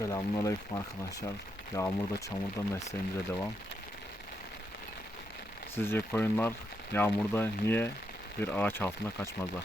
Selamünaleyküm arkadaşlar. Yağmurda çamurda mesleğimize devam. Sizce koyunlar yağmurda niye bir ağaç altında kaçmazlar?